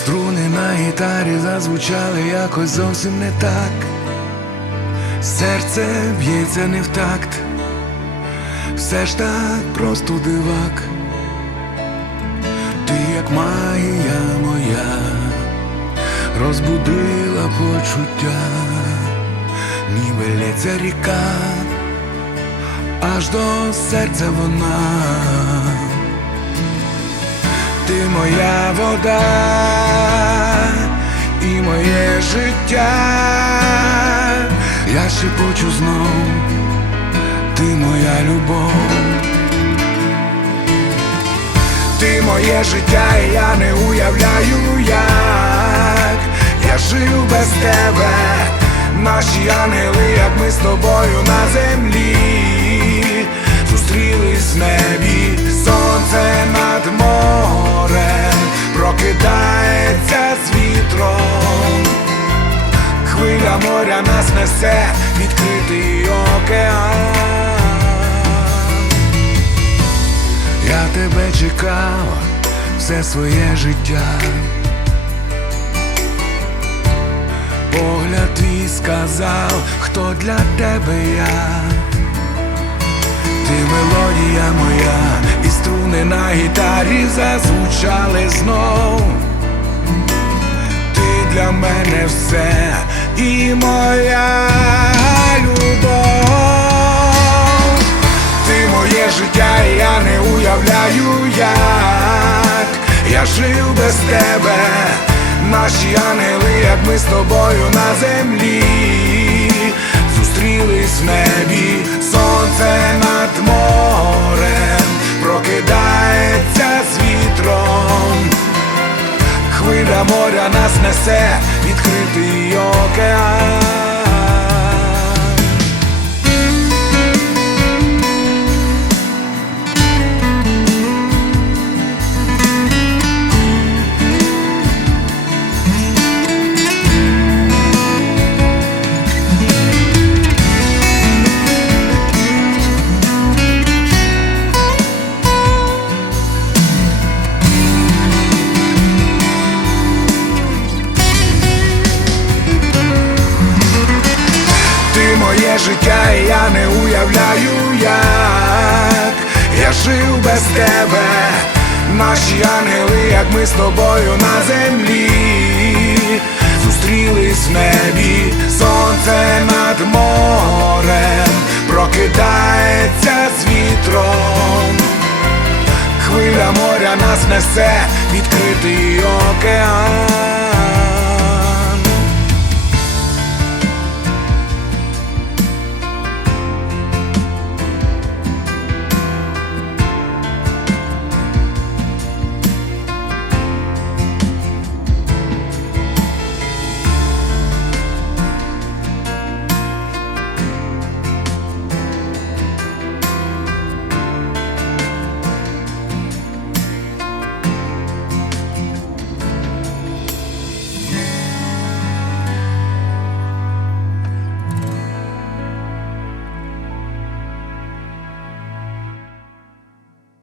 Струни на гітарі зазвучали якось зовсім не так. Серце б'ється не в такт, все ж так просто дивак. Ти як магія моя, розбудила почуття, ніби лється ріка, аж до серця вона. Ти моя вода і моє життя, я шепочу знов, ти моя любов, ти моє життя, і я не уявляю, як. Я жив без тебе, наші ангели, як ми з тобою на землі, зустрілись в небі, моря нас несе, відкритий океан. Я тебе чекав все своє життя. Погляд твій сказав, хто для тебе я. Ти мелодія моя, і струни на гітарі зазвучали знов. Ти для мене все і моя любов. Ти моє життя, і я не уявляю, як я жив без тебе. Наші ангели, як ми з тобою на землі, зустрілись в небі, сонце над морем, прокидається з вітром, хвиля моря нас несе, життя, я не уявляю, як я жив без тебе. Наші ангели, як ми з тобою на землі, зустрілись в небі, сонце над морем, прокидається з вітром, хвиля моря нас несе, відкритий океан.